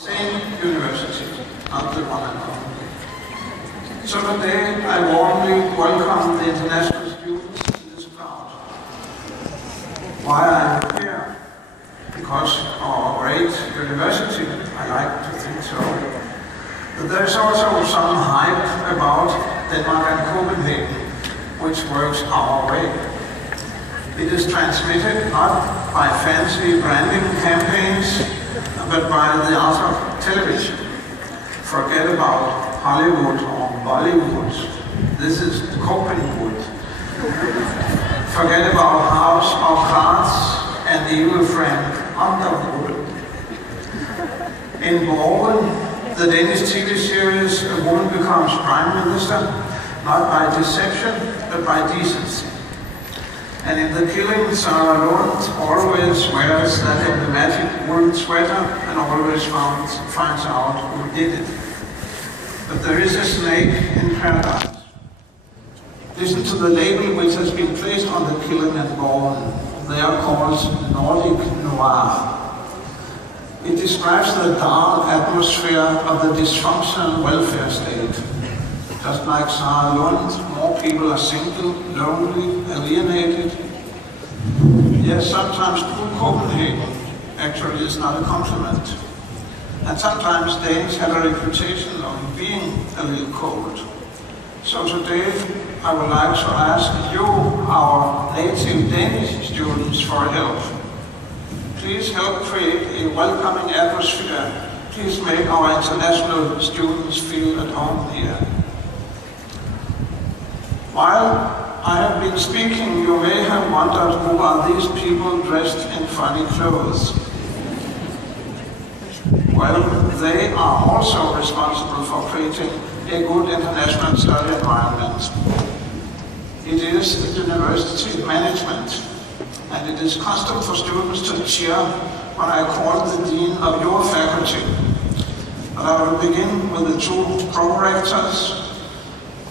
Same university, not the one I'm from. So today I warmly welcome the international students in this crowd. Why I'm here? Because of our great university, I like to think so. But there's also some hype about Denmark and Copenhagen, which works our way. It is transmitted not by fancy branding campaigns, but by the art of television. Forget about Hollywood or Bollywood. This is Copenhagen. Forget about House of Cards and the evil friend Underwood. In Borgen, the Danish TV series, a woman becomes prime minister, not by deception, but by decency. And in The Killing, Sarah Lund always wears that emblematic woolen sweater and always finds out who did it. But there is a snake in paradise. Listen to the label which has been placed on The Killing and Borgen. They are called Nordic Noir. It describes the dark atmosphere of the dysfunctional welfare state. Just like Sarah Lund, more people are single, lonely, alienated. Yes, sometimes true Copenhagen actually is not a compliment. And sometimes Danes have a reputation of being a little cold. So today I would like to ask you, our native Danish students, for help. Please help create a welcoming atmosphere. Please make our international students feel at home here. While I have been speaking, you may have wondered who are these people dressed in funny clothes. Well, they are also responsible for creating a good international study environment. It is the university management, and it is custom for students to cheer when I call the dean of your faculty. But I will begin with the two pro-rectors.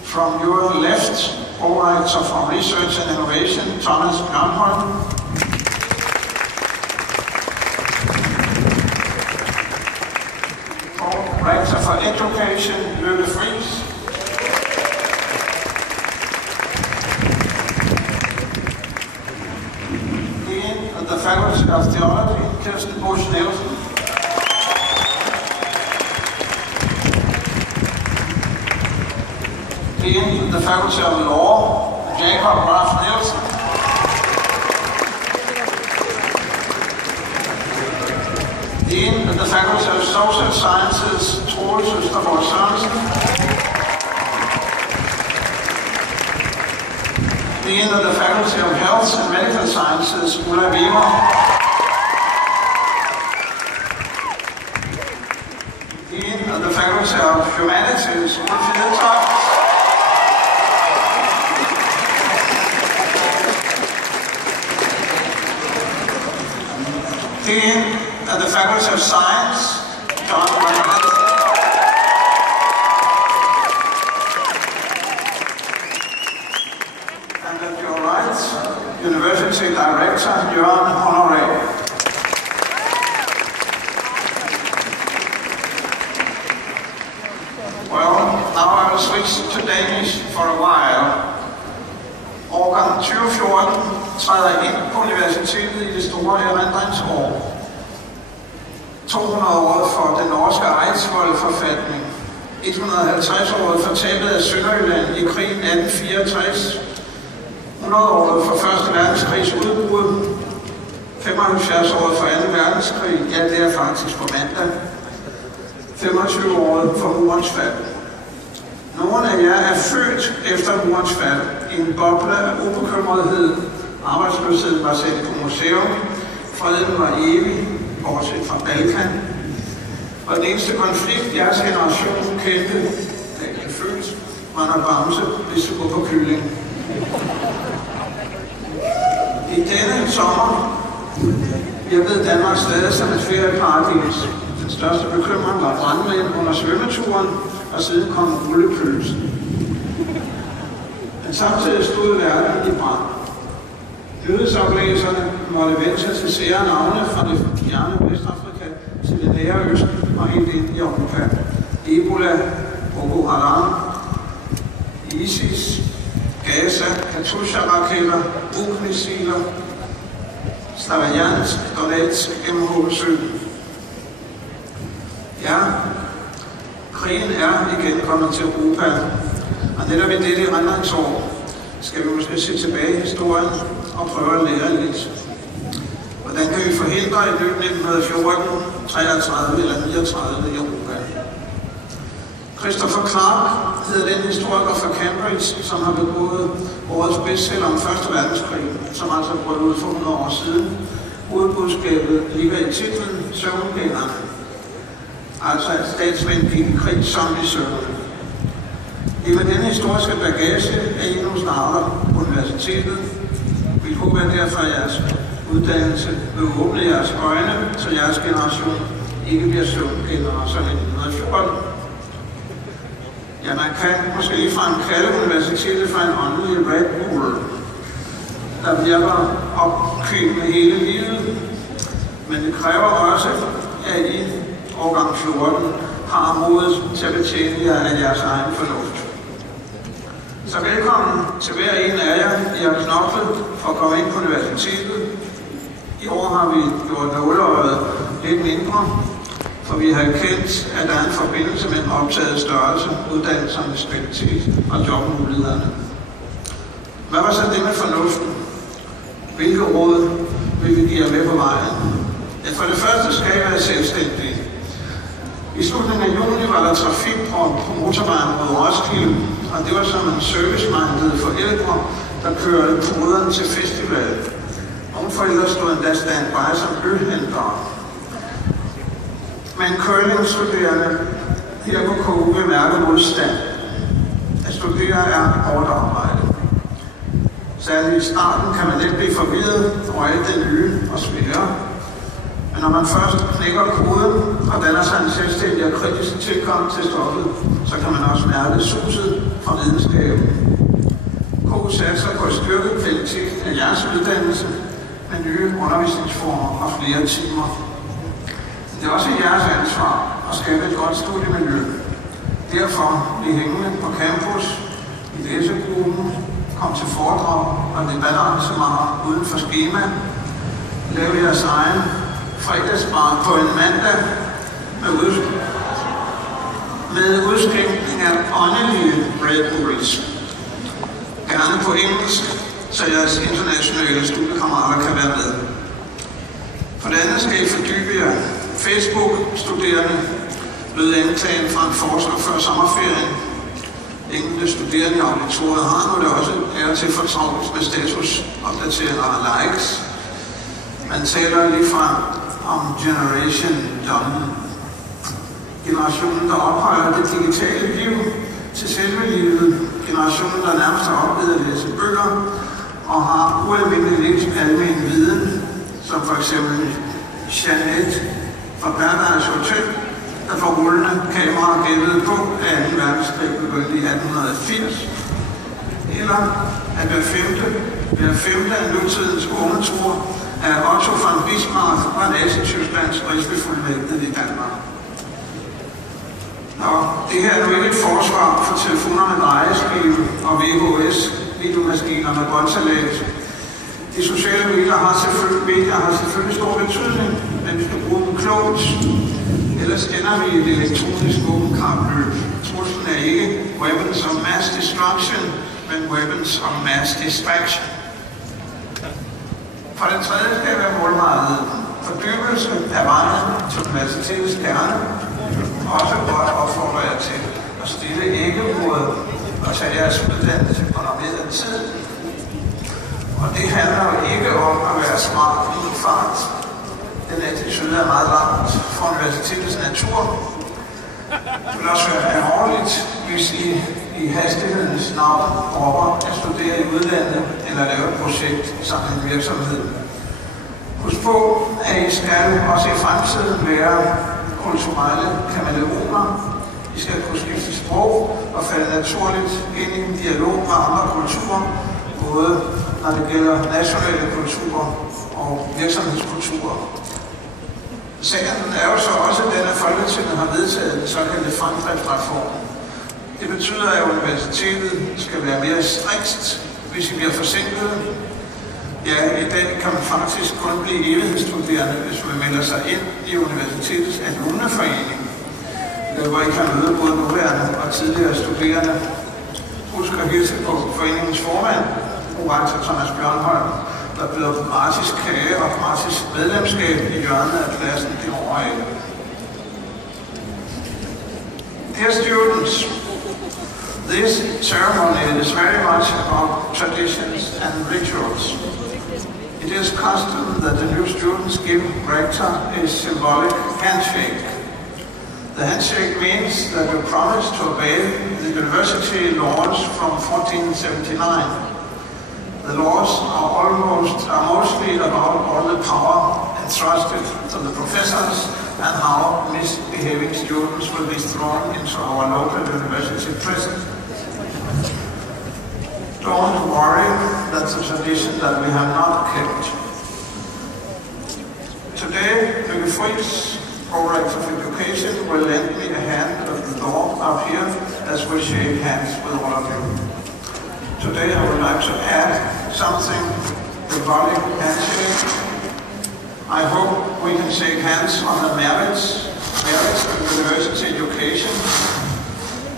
From your left, pro-rector for Research and Innovation, Thomas Bjørnholm. Pro-rector for Education, Løkke Friis. Dean of the Faculty of Theology, Kirsten Busch Nielsen. Dean of the Faculty of Law, Jacob Graf Nielsen. Dean of the Faculty of Social Sciences, Troels Østergaard Sørensen. Dean of the Faculty of Health and Medical Sciences, Ulla Weber. Dean of the Faculty of Humanities, Ulf Hedtoft. Dean of the Faculty of Science, John Wagner. And at your right, University Director, Jørgen Honoré. Well, now I will switch to Danish for a while. Årgang 2014 træder ind på universitetet i det store erindringsår. 200-året for den norske Eidsvoll-forfatning. 150-året for tabet af Sønderjylland i krigen 1864. 100-året for Første Verdenskrigs udbrud. 75-året for 2. verdenskrig, ja, det er faktisk på mandag. 25-året for murens fald. Nogle af jer er født efter murens fald i en boble af ubekymrethed. Arbejdsløsheden var sat på museum. Freden var evig, bortset fra Balkan. Og den eneste konflikt, jeres generation kendte, da I blev født, var når Bamse blev sur på kylling. I denne sommer virkede Danmark stadig som et ferieparadis. Den største bekymring var brandmænd under svømmeturen, og siden kom rullepølsen. Men samtidig stod verden i brand. Nyhedsoplæserne måtte vende sig til sære navne fra det fjerne Vestafrika til det nære østen og helt ind i Europa. Ebola, Boko Haram, ISIS, Gaza, Katyusha-raketter, Buk-missiler, Slavjansk, Donetsk gennem Hovedsøen. Ja, krigen er igen kommet til Europa, og netop i dette erindringsår skal vi måske se tilbage i historien og prøve at lære lidt. Hvordan kan vi forhindre i løbet 1914, 33 eller 39 i Europa? Christopher Clark hedder den historiker fra Cambridge, som har begået årets bestseller om 1. verdenskrig, som altså brød ud for 100 år siden. Hovedbudskabet ligger i titlen Søvngængerne. Altså at statsmænd gik i krig som i søvn. I med denne historiske bagage er I nu starter på universitetet. Vi håber derfor, at jeres uddannelse vil åbne jeres øjne, så jeres generation ikke bliver søvngængere som 1914. Ja, man kan måske ligefrem kalde universitetet for en åndelig Red Bull, der virker opkøbende hele livet, men det kræver også, at I årgang 14 har modet til at betjene jer af jeres egen fornuft. Så velkommen til hver en af jer. I har knoklet for at komme ind på universitetet. I år har vi gjort nåleøjet lidt mindre, for vi har erkendt, at der er en forbindelse mellem optaget størrelse, uddannelsernes kvalitet og jobmulighederne. Hvad var så det med fornuften? Hvilke råd vil vi give jer med på vejen? Ja, for det første skal I være selvstændige. I slutningen af juni var der trafikprop på motorvejen mod Roskilde, og det var som en service-mindede forældre, der kørte poderne til festival. Nogle forældre stod endda standby som ølhentere. Men curling-studerende her på KU vil mærke modstand. At studere er hårdt arbejde. Særligt i starten kan man let blive forvirret over alt det nye og svære. Men når man først knækker koden og danner sig en selvstændig og kritisk tilgang til stoffet, så kan man også mærke suset fra videnskaben. KU satser på at styrke kvaliteten af jeres uddannelse med nye undervisningsformer og flere timer. Det er også jeres ansvar at skabe et godt studiemiljø. Derfor bliv hængende på campus, i læsegruppen, kom til foredrag og debatarrangementer uden for skema. Lav jeres egen fredagsbar på en mandag med udskænkning af åndelige Red Bulls. Gerne på engelsk, så jeres internationale studiekammerater kan være med. For det andet skal I fordybe jer. Facebook-studerende lød anklagen fra en forsker før sommerferien. Enkelte studerende i auditoriet har nu det også er til fortravlt med statusopdateringer og likes. Man taler ligefrem om Generation Dumb. Generationen, der ophøjer det digitale liv til selve livet. Generationen, der nærmest har oplevet at læse bøger og har ualmindelig lidt almen viden, som for eksempel Jeanette fra Paradise Hotel, der får rullende kameraer gættede på, at 2. verdenskrig begyndte i 1880. Eller at hver femte af nutidens unge tror, at Otto von Bismarck var Nazi-Tysklands rigsbefuldmægtig i Danmark. Nå, det her er nu ikke et forsvar for telefoner med drejeskive og VHS-videomaskiner med båndsalat. De sociale medier har selvfølgelig stor betydning, men vi skal bruge dem klogt. Ellers ender vi i et elektronisk våbenkapløb. Truslen er ikke weapons of mass destruction, men weapons of mass distraction. For det tredje skal være målrettet fordybelse af vejen til universitetets kerne. Også godt opfordrer jeg til at stille ikke-mod og tage jeres uddannelse på normeret tid. Og det handler jo ikke om at være smart i en fart. Den attitude er meget langt fra universitetets natur. Det vil også være alvorligt, hvis I hastighedens navn dropper at studere i udlandet eller lave et projekt sammen med en virksomhed. Husk på, at I skal også i fremtiden være kulturelle kameleoner. I skal kunne skifte sprog og falde naturligt ind i en dialog med andre kulturer, både når det gælder nationale kulturer og virksomhedskulturer. Sagen er jo så også, at denne Folketinget har vedtaget den såkaldte fremdriftsreform. Det betyder, at universitetet skal være mere strikst, hvis I bliver forsinket. Ja, i dag kan man faktisk kun blive evighedsstuderende, hvis man melder sig ind i universitetets alumneforening, hvor I kan møde både nuværende og tidligere studerende. Husk at hilse på foreningens formand, professor Thomas Bjørnholm, der byder gratis kage og gratis medlemskab i hjørnet af pladsen derovre af. Dear students, this ceremony is very much about traditions and rituals. It is custom that the new students give rector a symbolic handshake. The handshake means that you promise to obey the university laws from 1479. The laws are mostly about all the power entrusted to the professors and how misbehaving students will be thrown into our local university prison. Don't worry, that's a tradition that we have not kept. Today, Lykke Friis, Provost of Education, will lend me a hand of the law up here as we shake hands with all of you. Today I would like to add something, the symbolic handshake. I hope we can shake hands on the merits of university education,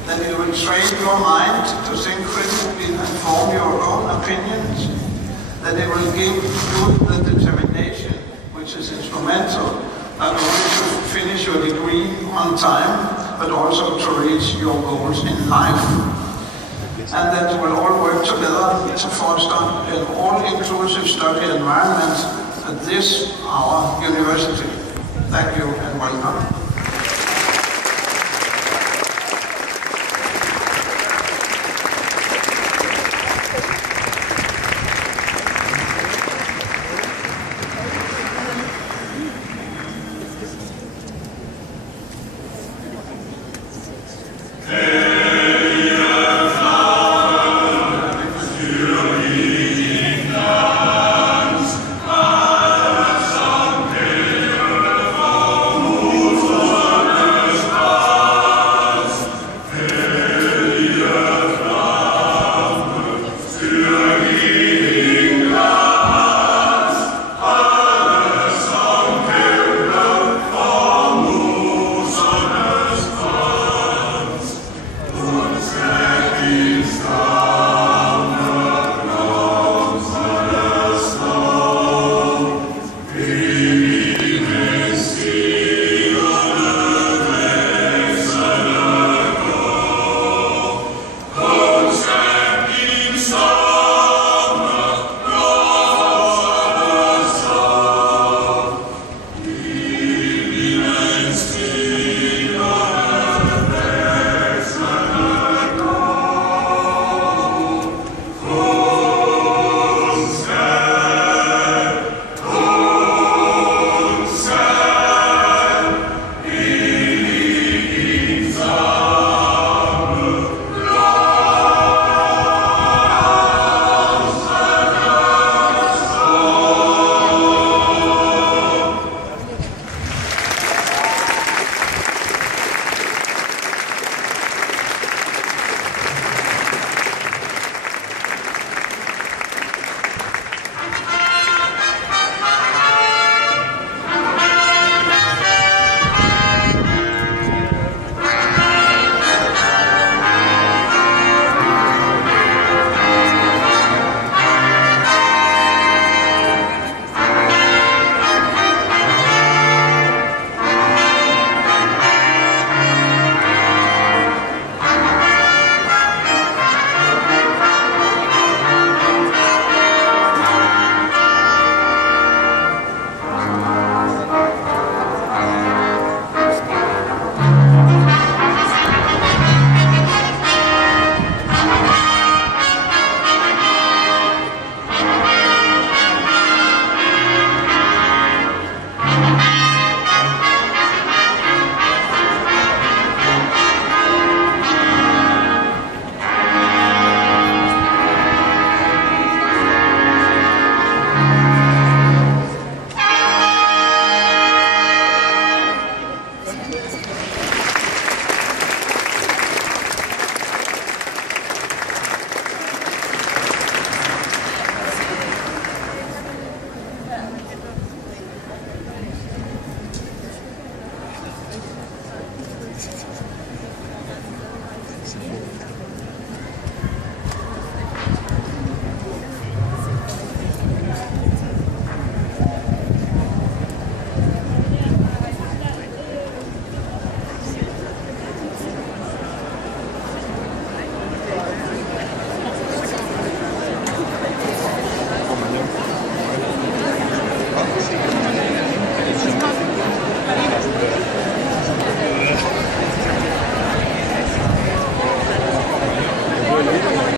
that it will train your mind to think critically and form your own opinions, that it will give you the determination which is instrumental not only to finish your degree on time, but also to reach your goals in life. And that we'll all work together to foster an all-inclusive study environment at this, our university. Thank you and welcome.